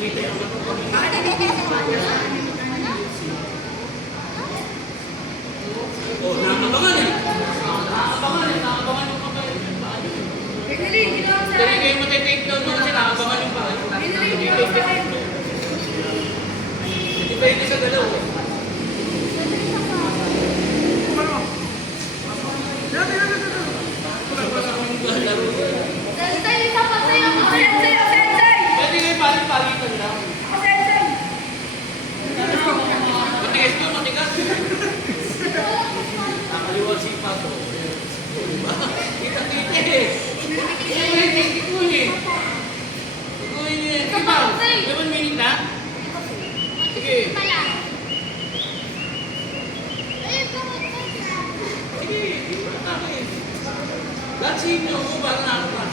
Oh, nakakabangan eh. Nakakabangan yung kapal. Pero kayo matitake down mo kasi nakakabangan yung paa. Hindi pwede sa galaw eh. Pwede kayo palit-palitan lang. Matigas mo, matigas. Nakaliwag sipa to. Kita-kita eh. Ikuhin. Ikaw, 11 minutes na? Sige. Sige, lahat sa inyo, parang nakakita.